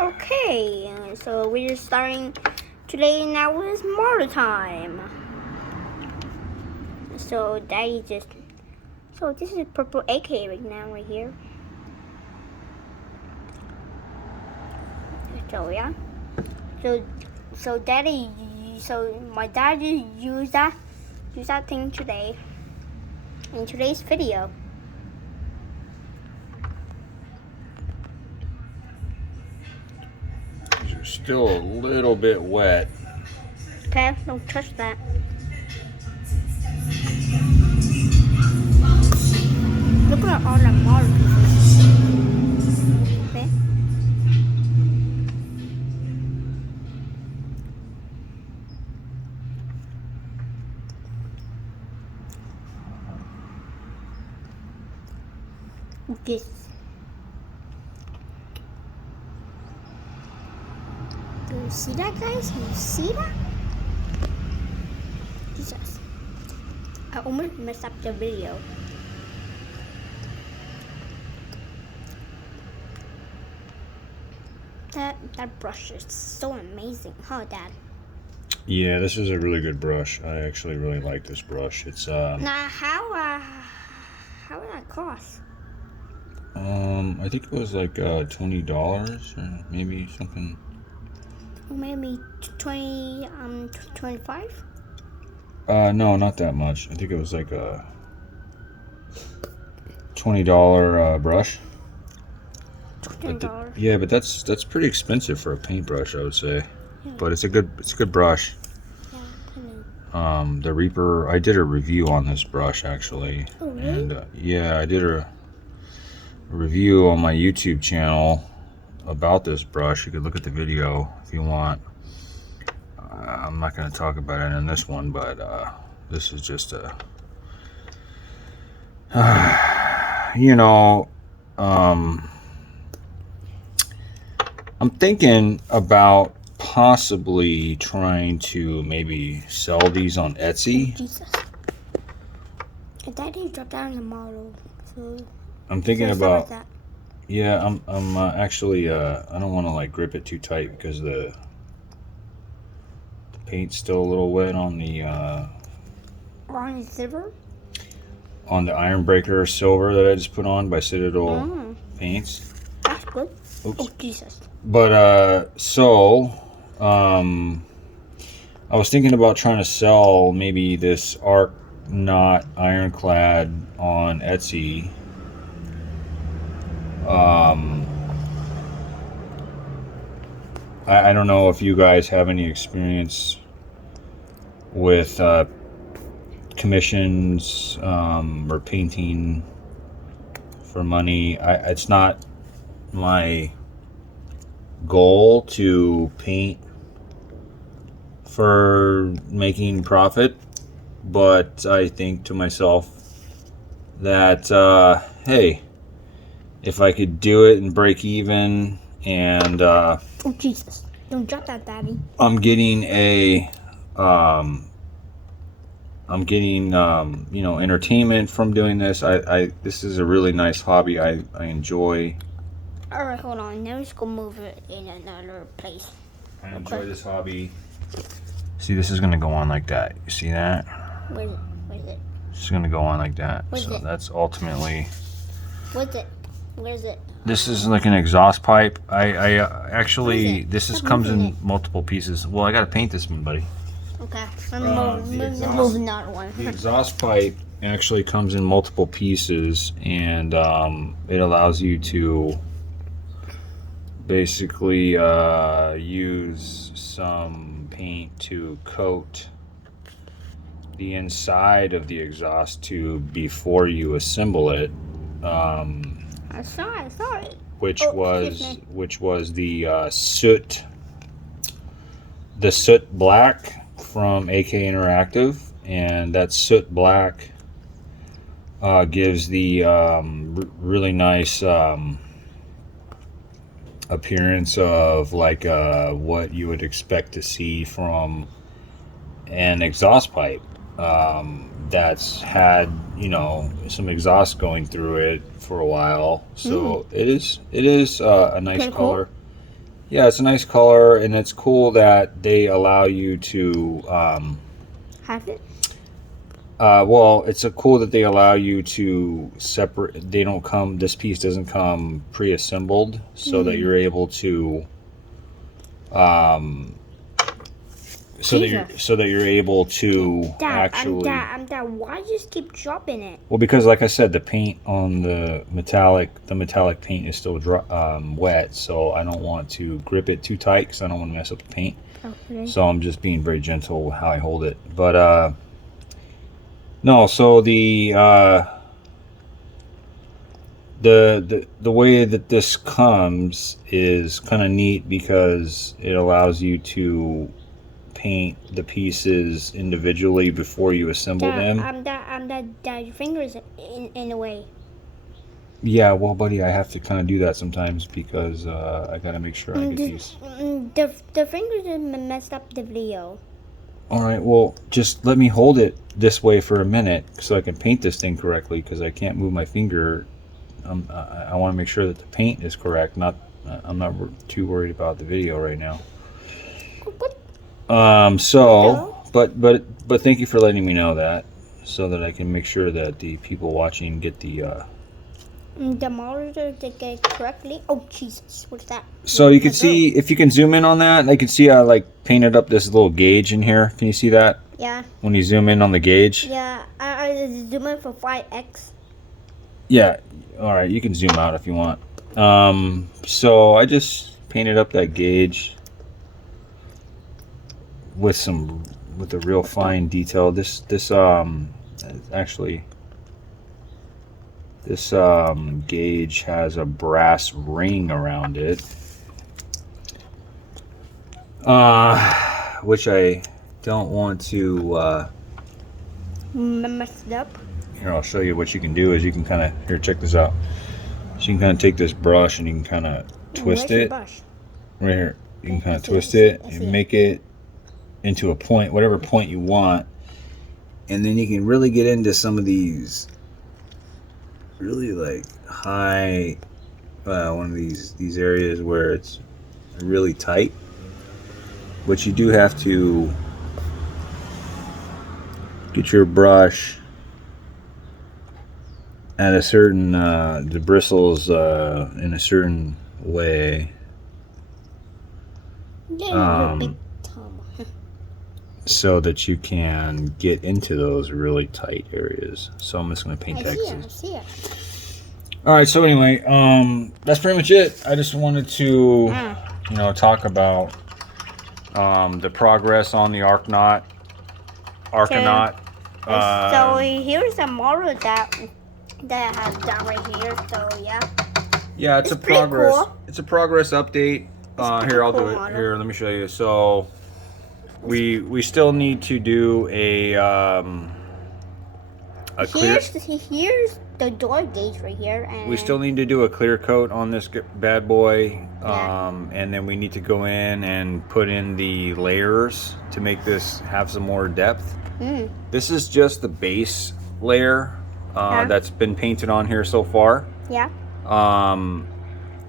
Okay, so we're starting today. Now is Mario time. So Daddy just. So this is purple AK right now, right here. So yeah. So Daddy. So my dad just used that thing today in today's video. You're still a little bit wet. Okay, don't touch that. Look at all the Mario pieces. Okay. This. Do you see that, guys? Can you see that? Jesus. I almost messed up the video. That brush is so amazing, huh, Dad? Yeah, this is a really good brush. I actually really like this brush. It's Now, how would that cost? I think it was like $20 or maybe something. Maybe 25. No, not that much. I think it was like a $20 brush. $20. Yeah, but that's pretty expensive for a paintbrush, I would say. Yeah. But it's a good brush. Yeah, The Reaper. I did a review on this brush actually. Oh, really? And yeah, I did a review on my YouTube channel about this brush. You could look at the video if you want. I'm not going to talk about it in this one, but this is just a I'm thinking about possibly trying to maybe sell these on Etsy. Jesus. Daddy dropped down the model, so I'm thinking so about that. yeah, I'm actually I don't want to like grip it too tight because the paint's still a little wet on the Ronnie Silver? on the Iron Breaker silver that I just put on by Citadel Paints. That's good. Oops. Oh, Jesus. But I was thinking about trying to sell maybe this Arkanaught Ironclad on Etsy. I don't know if you guys have any experience with commissions or painting for money. It's not my goal to paint for making profit, but I think to myself that hey, if I could do it and break even, and Oh, Jesus. Don't drop that, Daddy. I'm getting entertainment from doing this. This is a really nice hobby. I enjoy. Alright, hold on. Now let's go move it in another place. I enjoy this hobby. See, this is gonna go on like that. You see that? Where's it? It's gonna go on like that. Where's So it? that's ultimately. Where's it? This is like an exhaust pipe. I actually Where's it? comes Moving in it. multiple pieces. Well, I gotta paint this one, buddy. Okay. the Move exhaust- another one. The exhaust pipe actually comes in multiple pieces, and it allows you to basically use some paint to coat the inside of the exhaust tube before you assemble it. I saw it. Which Oh, was the soot black from AK Interactive, and that soot black gives the really nice appearance of like what you would expect to see from an exhaust pipe. that's had, you know, some exhaust going through it for a while. So it is a nice Pretty cool. color. Yeah, it's a nice color, and it's cool that they allow you to Have it? well, it's cool that they allow you to separate. They don't come. This piece doesn't come pre-assembled, so that you're able to, so that you're able to actually. Dad, why you just keep dropping it? Well, because like I said, the paint on the metallic paint is still wet, so I don't want to grip it too tight because I don't want to mess up the paint. Okay. So I'm just being very gentle with how I hold it, but no, so the way that this comes is kind of neat because it allows you to paint the pieces individually before you assemble them. Dad, your fingers in the way. Yeah, well, buddy, I have to kind of do that sometimes because I gotta make sure I get these. The fingers messed up the video. All right, well, just let me hold it this way for a minute so I can paint this thing correctly because I can't move my finger. I want to make sure that the paint is correct. I'm not too worried about the video right now. But thank you for letting me know that so that I can make sure that the people watching get the monitor to get it correctly. Oh Jesus, what's that? So you can see, if you can zoom in on that, I can see I like painted up this little gauge in here. Can you see that? Yeah. When you zoom in on the gauge? Yeah, I zoom in for 5x. Yeah, all right, you can zoom out if you want. So I just painted up that gauge with a real fine detail. This gauge has a brass ring around it, which I don't want to Messed up. Here, I'll show you what you can do is you can kind of, here, check this out. So you can kind of take this brush and you can kind of twist it. Right here. You can kind of twist it and make it into a point, whatever point you want. And then you can really get into some of these really like high, one of these areas where it's really tight. But you do have to get your brush at a certain, the bristles in a certain way. So that you can get into those really tight areas. So I'm just going to paint that. I see it. All right, so anyway, that's pretty much it. I just wanted to, talk about the progress on the Arkanaught. So here's a model that has that right here. So yeah. Yeah, it's a progress. Cool. It's a progress update. Here, I'll do it. Model. Here, let me show you. So we still need to do a clear. Here's the door gauge right here, and we still need to do a clear coat on this bad boy, Yeah. and then we need to go in and put in the layers to make this have some more depth. This is just the base layer that's been painted on here so far. Yeah.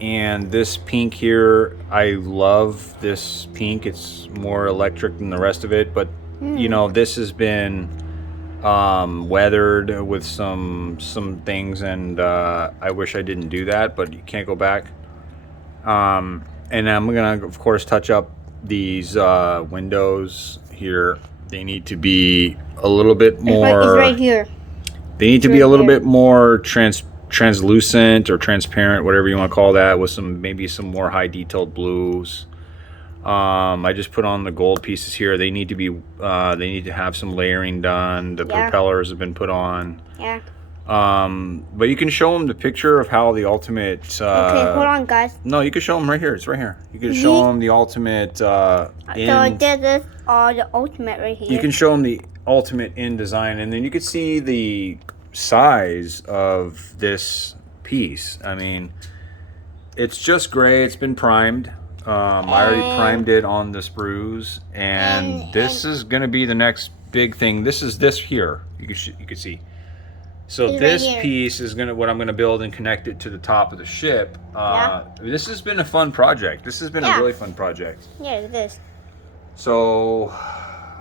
And this pink here, I love this pink. It's more electric than the rest of it, but you know, this has been weathered with some things, and I wish I didn't do that, but you can't go back. And I'm gonna, of course, touch up these windows here. They need to be a little bit more. It's right here. They need to be a little bit more translucent or transparent, whatever you want to call that, with maybe some more high detailed blues. I just put on the gold pieces here. They need to be they need to have some layering done. The propellers have been put on. Yeah. But you can show them the picture of how the ultimate Okay, hold on, guys. No, you can show them right here. It's right here. You can show them the ultimate So this is the ultimate right here. You can show them the ultimate in design, and then you can see the size of this piece. I mean, it's just gray. It's been primed. I already primed it on the sprues, and this is going to be the next big thing. This is this here. You can see. So It's this right here. piece is what I'm gonna build and connect it to the top of the ship. Yeah. This has been a fun project. This has been a Yeah. really fun project. Yeah, it is. So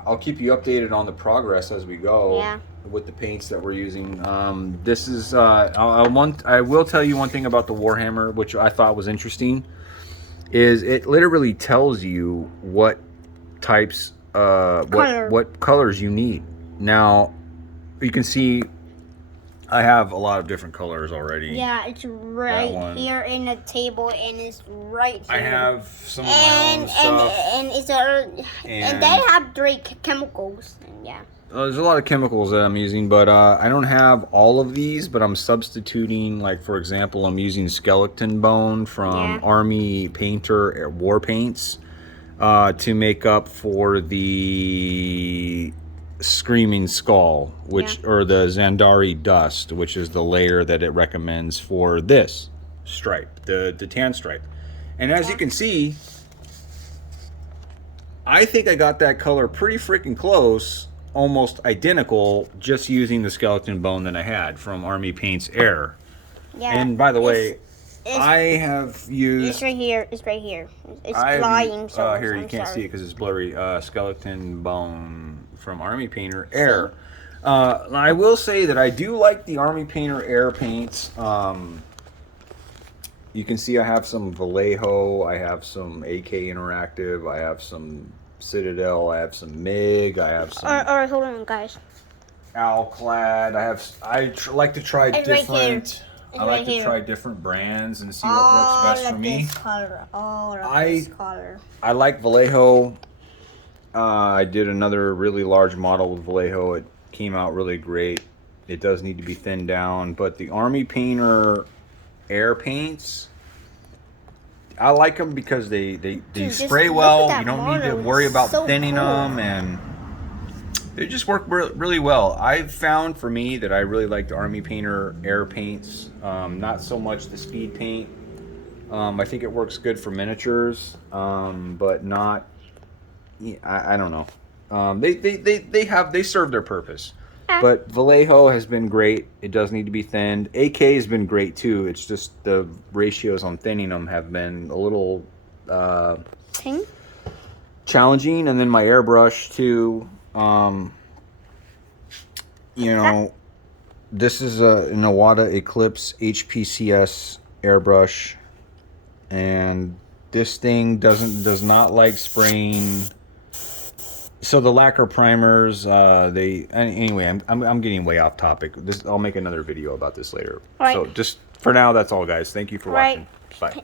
I'll keep you updated on the progress as we go. Yeah. With the paints that we're using. This is I will tell you one thing about the Warhammer, which I thought was interesting, is it literally tells you what types what colors you need. Now you can see I have a lot of different colors already. Yeah, it's right here in the table, and it's right here. I have some of my own stuff. And they have 3 chemicals. And yeah. There's a lot of chemicals that I'm using, but I don't have all of these, but I'm substituting, like, for example, I'm using skeleton bone from Army Painter War Paints to make up for the Screaming Skull, or the Zandari Dust, which is the layer that it recommends for this stripe, the tan stripe. And as you can see, I think I got that color pretty freaking close, almost identical, just using the skeleton bone that I had from Army Paints Air. Yeah. And by the way, I have used... It's right here. It's right here. It's flying. So here, you can't see it because it's blurry. Skeleton bone from Army Painter Air. I will say that I do like the Army Painter Air paints. You can see I have some Vallejo, I have some AK Interactive, I have some Citadel, I have some MiG, I have some... Alright, hold on, guys. Ironclad. I like to try different... Right I like to try different brands and see what works best for me. This color. I like Vallejo. I did another really large model with Vallejo. It came out really great. It does need to be thinned down, but the Army Painter Air paints, I like them because they spray well. You don't need to worry about thinning them, and they just work really well. I've found for me that I really like the Army Painter Air paints, not so much the speed paint. I think it works good for miniatures, but not. I don't know. They serve their purpose. But Vallejo has been great. It does need to be thinned. AK has been great too. It's just the ratios on thinning them have been a little challenging. And then my airbrush too. You know, this is a Iwata Eclipse HPCS airbrush, and this thing does not like spraying. So the lacquer primers, anyway, I'm getting way off topic. I'll make another video about this later. So just for now, that's all, guys. Thank you for watching. Bye.